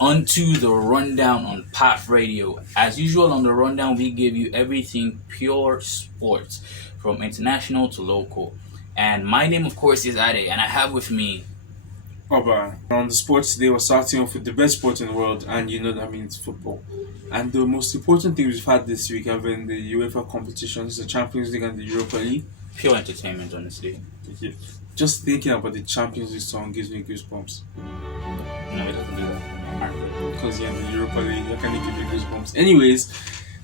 onto the rundown on Path Radio. As usual, on the rundown, we give you everything pure sports, from international to local. And my name, of course, is Adeyy, and I have with me. On the sports today, we're starting off with the best sport in the world, and you know that means football. And the most important thing we've had this week have been the UEFA competitions, the Champions League and the Europa League. Pure entertainment, honestly. Just thinking about the Champions League song gives me goosebumps. No, it doesn't do that. Because yeah, the Europa League, I can give you goosebumps. Anyways,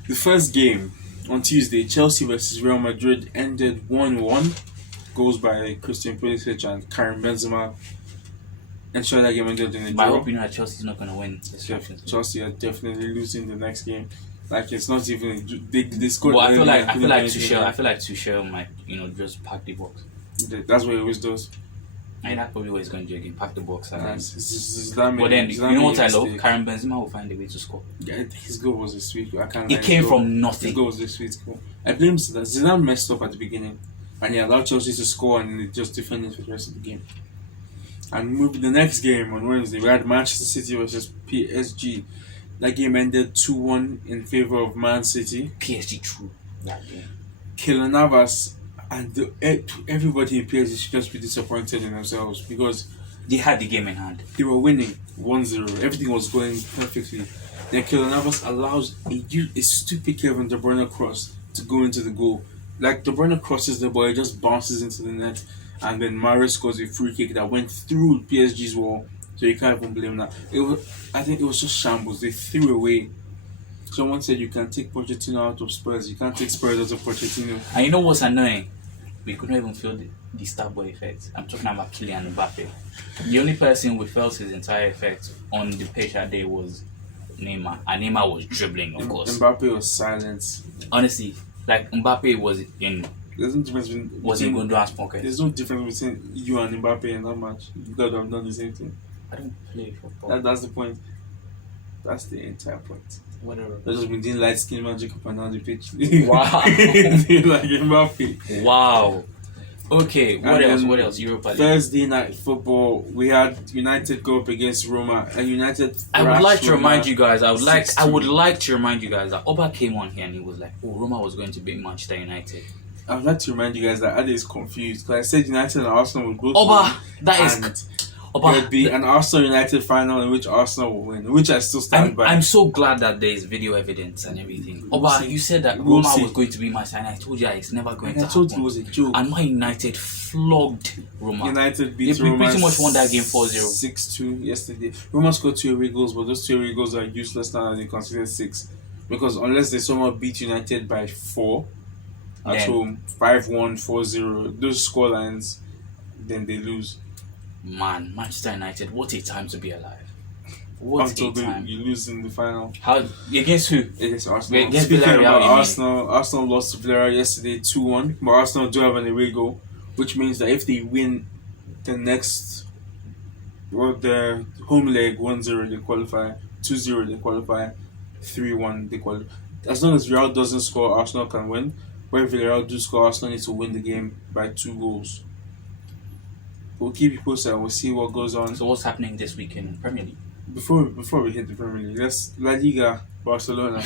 the first game on Tuesday, Chelsea versus Real Madrid, ended 1-1. Goals by Christian Pulisic and Karim Benzema. Ensure that game ended in a draw. I hope you know that Chelsea's not going to win this Champions League. Chelsea are definitely losing the next game. Like, it's not even they scored. Well, I feel like Tuchel might just pack the box. That's what he always does. And that's probably what he's going to do again. Pack the box. But then you know what I love? Karim Benzema will find a way to score. Yeah, his goal was a sweet goal. It came from nothing. His goal was a sweet goal. I blame Zidane. Zidane messed up at the beginning, and he allowed Chelsea to score, and they just defended for the rest of the game. And moving the next game on Wednesday, we had Manchester City versus PSG. That game ended 2-1 in favour of Man City. PSG true. That game. Keylor Navas and everybody in PSG should just be disappointed in themselves because they had the game in hand. They were winning 1-0. Everything was going perfectly. Then Keylor Navas allows a stupid Kevin De Bruyne cross to go into the goal. Like, De Bruyne crosses the ball, it just bounces into the net. And then Mahrez scores a free kick that went through PSG's wall, so you can't even blame that. I think it was just shambles. They threw away. Someone said you can take Pochettino out of Spurs, you can't take Spurs out of Pochettino. And you know what's annoying? We couldn't even feel the Starboy effect. I'm talking about Kylian Mbappe. The only person we felt his entire effect on the pitch that day was Neymar, and Neymar was dribbling, of course. Mbappe was silent. Honestly, like Mbappe was in. There's no difference between Gundogan's pocket. There's no difference between you and Mbappe in that match. You guys have done the same thing. I don't play football. That's the point. That's the entire point. Whatever. They've just been doing light skin magic up and down the pitch. Wow. Like Mbappe. Wow. Okay, what else? Europa League. Thursday night football, we had United go up against Roma, and United. I would like to remind you guys. I would like to remind you guys that Oba came on here and he was like, "Oh, Roma was going to beat Manchester United." I would like to remind you guys that Adeyy is confused because I said United and Arsenal would both Oba, win. That is. There would be an Arsenal United final in which Arsenal will win, which I still stand by. I'm so glad that there is video evidence and everything. Oba, you said that Roma was going to be Manchester United. I told you it's never going to happen. I told you it was a joke. And Man United flogged Roma. United beat Roma. They pretty much won that game 4-0. 6-2 yesterday. Roma scored 2 away goals, but those 2 away goals are useless now and they consider 6. Because unless they somehow beat United by 4 at home, 5-1, 4-0, those scorelines, then they lose. Man, Manchester United, what a time to be alive. Until you lose in the final. How against who? Against Arsenal. Against Speaking about Arsenal lost to Villarreal yesterday 2-1, but Arsenal do have an away goal, which means that if they win the home leg 1-0 they qualify, 2-0 they qualify, 3-1 they qualify. As long as Real doesn't score, Arsenal can win. But if Villarreal do score, Arsenal needs to win the game by 2 goals. We'll keep you posted and we'll see what goes on. So what's happening this weekend in Premier League? Before we hit the Premier League, let's La Liga, Barcelona.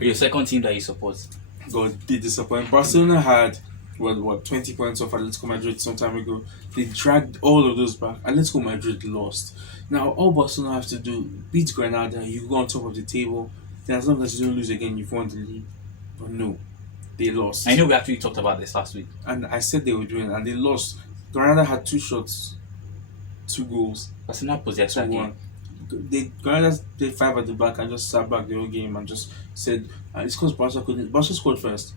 Your second team that you support. God did disappoint. Barcelona had 20 points off Atletico Madrid some time ago. They dragged all of those back. Atletico Madrid lost. Now all Barcelona have to do beat Granada, you go on top of the table. Then as long as you don't lose again, you've won the league. But no, they lost. I know we actually talked about this last week. And I said they would win and they lost. Granada had 2 shots, 2 goals. Barcelona possessed that game. Granada played 5 at the back and just sat back the whole game and just said, it's because Barca couldn't. Barca scored first.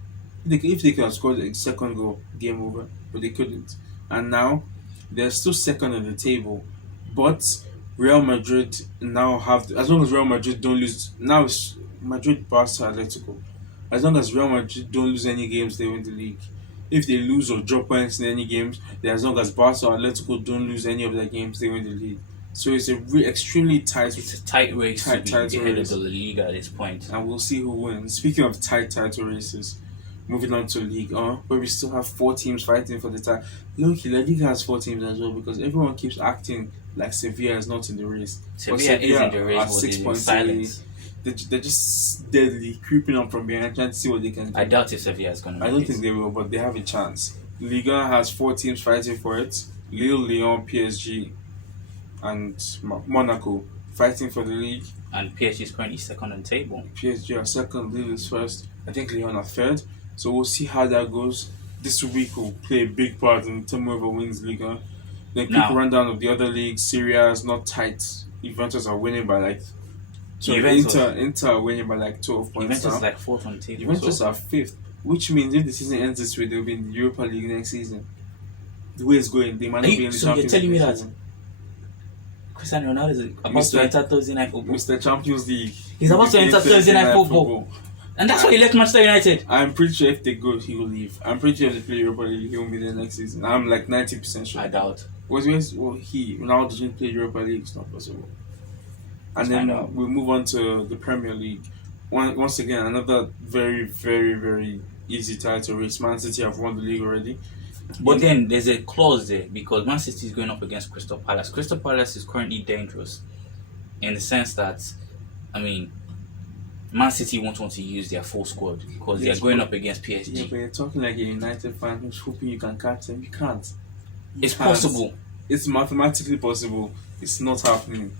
If they could have scored a second goal, game over. But they couldn't. And now, they're still second on the table. But Real Madrid now have, as long as Real Madrid don't lose, now it's Madrid, Barca, Atletico. As long as Real Madrid don't lose any games, they win the league. If they lose or drop points in any games, then as long as Barca or Atletico don't lose any of their games, they win the league. So it's extremely tight. It's a tight race to be ahead of the Liga at this point. And we'll see who wins. Speaking of title races, moving on to League where we still have 4 teams fighting for the title. Look, La Liga has 4 teams as well because everyone keeps acting like Sevilla is not in the race. But Sevilla is in the race, at but 6 in points away, silence. they're just deadly creeping up from behind, trying to see what they can do. I doubt if Sevilla is going to I make don't it. think they will, but they have a chance. Liga has 4 teams fighting for it: Lille, Lyon, PSG, and Monaco fighting for the league. And PSG is currently second on the table. PSG are second, Lille is first. I think Lyon are third. So we'll see how that goes. This week will play a big part in determining whoever wins Liga. Then quick Now, rundown of the other leagues. Syria is not tight. Juventus are winning by like. So Juventus. Inter are winning by like 12 points Juventus now. is like fourth on the table. Juventus So are fifth, which means if the season ends this way, they'll be in the Europa League next season. The way it's going, they might not be in the so you're Champions telling me League that next season. Cristiano Ronaldo is about Mr. to enter Thursday night football. Mr. Champions League. He's about to enter Thursday night football. And that's why he left Manchester United. I'm pretty sure if they go, he will leave. I'm pretty sure if they play Europa League, he won't be there next season. I'm like 90% sure. I doubt. Well, he now doesn't play Europa League, it's not possible. And I then know. we'll move on to the Premier League. Once again, another very, very, very easy title race. Man City have won the league already. But then there's a clause there because Man City is going up against Crystal Palace. Crystal Palace is currently dangerous in the sense that, I mean, Man City won't want to use their full squad because Yes, they're going but- up against PSG. Yeah, but you're talking like a United fan who's hoping you can catch them. You can't. You It's can't. possible. It's mathematically possible. It's not happening.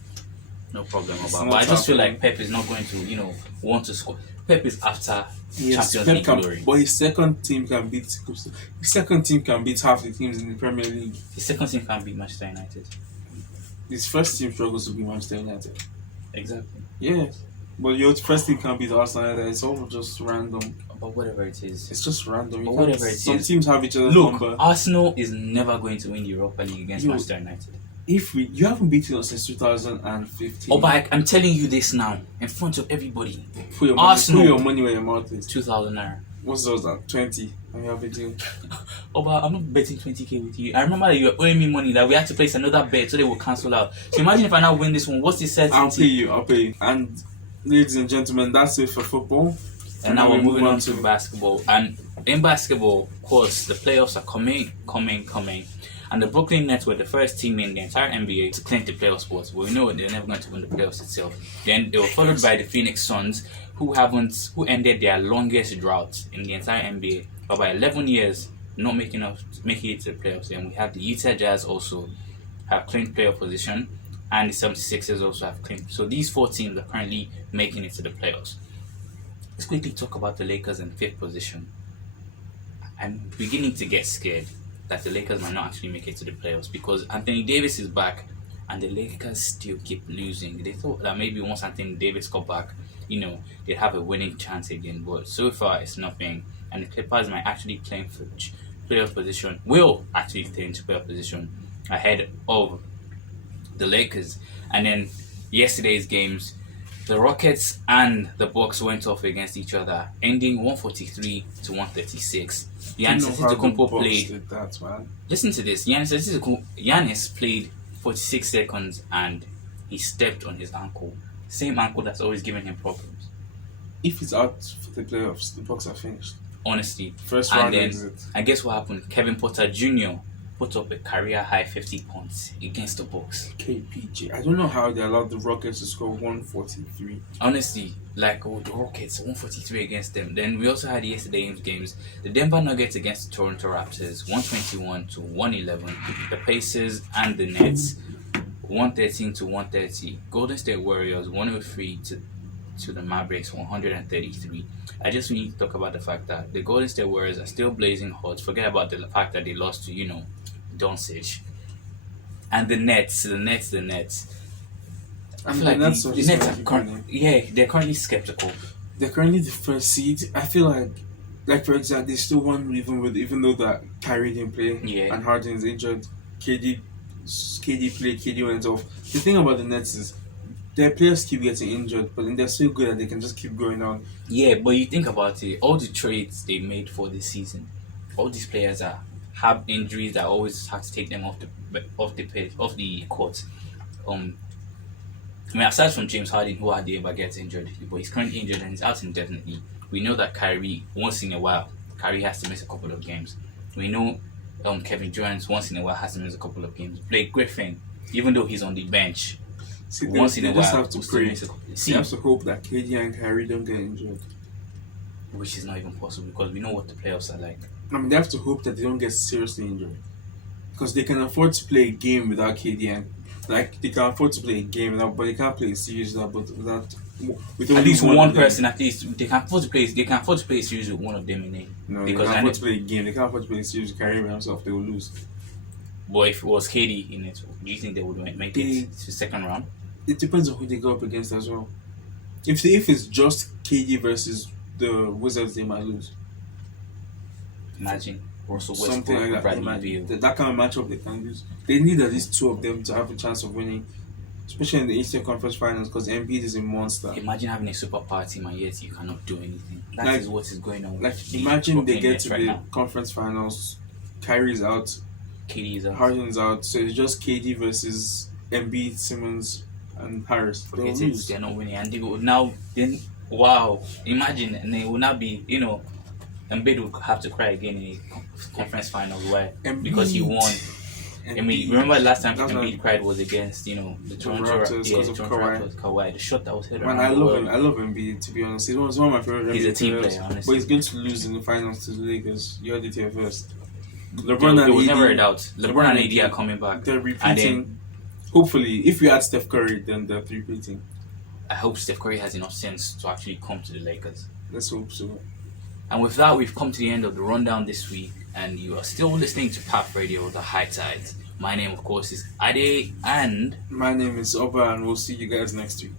No problem It's about it. not But I just feel happening. like Pep is not going to, want to score. Pep is after Yes, Champions Pep League can, glory. but his second team can beat half the teams in the Premier League. His second team can't beat Manchester United. His first team struggles to beat Manchester United. Exactly. Yeah, but your first team can't beat Arsenal either. It's all just random. But whatever it is. It's just random. You But can't- whatever it some is. teams have each other's Look, number. Arsenal is never going to win the Europa League against You- Manchester United. If you haven't beaten us since 2015. Oh, but I'm telling you this now, in front of everybody. Put your Arsenal. put your money where your mouth is. 2,000 naira. What's those at 20? And you have a deal. Oh, but I'm not betting 20k with you. I remember that you were owing me money that we had to place another bet so they will cancel out. So imagine if I now win this one. What's the certainty? I'll pay you. And ladies and gentlemen, that's it for football. And now we're moving on to basketball. And in basketball, of course, the playoffs are coming. And the Brooklyn Nets were the first team in the entire NBA to clinch the playoff spots. But we know they're never going to win the playoffs itself. Then they were followed by the Phoenix Suns, who ended their longest drought in the entire NBA. But by 11 years, not making it to the playoffs. And we have the Utah Jazz also have claimed playoff position. And the 76ers also have claimed. So these four teams are currently making it to the playoffs. Let's quickly talk about the Lakers in fifth position. I'm beginning to get scared that the Lakers might not actually make it to the playoffs because Anthony Davis is back and the Lakers still keep losing. They thought that maybe once Anthony Davis got back, they'd have a winning chance again. But so far, it's nothing. And the Clippers might actually claim for playoff position, will actually claim to playoff position ahead of the Lakers. And then yesterday's games, the Rockets and the Bucks went off against each other, ending 143 to 136. Giannis Antetokounmpo played. That, man. Listen to this. Giannis played 46 seconds and he stepped on his ankle. Same ankle that's always giving him problems. If he's out for the playoffs, the Bucks are finished. Honestly. First And round then, exit. I guess what happened? Kevin Porter Jr. put up a career high 50 points against the Bucks. KPJ. I don't know how they allowed the Rockets to score 143. Honestly, the Rockets, 143 against them. Then we also had yesterday's games. The Denver Nuggets against the Toronto Raptors, 121 to 111. The Pacers and the Nets, 113 to 130. Golden State Warriors, 103 to the Mavericks, 133. I just need to talk about the fact that the Golden State Warriors are still blazing hot. Forget about the fact that they lost to, Doncic. And the Nets. I feel like the Nets are they're currently skeptical. They're currently the first seed. I feel like for example, they still won even though that Kyrie didn't play and Harden's injured. KD played, KD went off. The thing about the Nets is their players keep getting injured, but then they're so good that they can just keep going on. Yeah, but you think about it, all the trades they made for this season, all these players have injuries that always have to take them off the court. Aside from James Harden, who hardly ever gets injured, but he's currently injured and he's out indefinitely. We know that Kyrie, once in a while, has to miss a couple of games. We know Kevin Durant, once in a while, has to miss a couple of games. Blake Griffin, even though he's on the bench. See, Once in they a just while, have to we'll still pray. miss a- They see, have to hope that KD and Kyrie don't get injured. which is not even possible because we know what the playoffs are like. I mean, they have to hope that they don't get seriously injured. Because they can afford to play a game without KD and they can afford to play a game without, but they can't play a series without with At only least one one of them. person, at least they can afford to play. They can afford to play a series with one of them in it. No, Because they I can't know- afford to play a game. They can't afford to play a series with Kyrie by himself. They will lose. But if it was KD in it, do you think they would make it to second round? It depends on who they go up against as well. If it's just KD versus the Wizards, they might lose. Imagine Russell Something Westbrook, like that. Bradley Imagine. Beal. That kind of matchup they can lose. They need at least two of them to have a chance of winning, especially in the Eastern Conference Finals, because Embiid is a monster. Imagine having a superpower team and yet you cannot do anything. That Like- is what is going on. Like, with the imagine they Brooklyn get Nets to right the now. conference finals, Kyrie's out, KD is out. Harden's out, so it's just KD versus Embiid, Simmons, and Harris. They'll Forget it, lose. they're not winning, and they will now then. Wow! Imagine, and they will not be. Embiid will have to cry again in a conference final where because he Embiid. won. I mean, Embiid. remember last time That's Embiid why- cried was against the Toronto Raptors, because of Toronto Kawhi. Raptors, Kawhi. The shot that was hit Man, around I the love world. him. I love Embiid, to be honest. He's one of my favorite He's a NBA team players. player, honestly. But he's going to lose in the finals to the Lakers. You heard it here first. There LeBron and was AD, never a doubt. LeBron and AD are coming back. They're And repeating. then Hopefully, if we add Steph Curry, then they're repeating. I hope Steph Curry has enough sense to actually come to the Lakers. Let's hope so. And with that, we've come to the end of the rundown this week, and you are still listening to PAF Radio, The High Tides. My name, of course, is Adeyy, and My name is Oba, and we'll see you guys next week.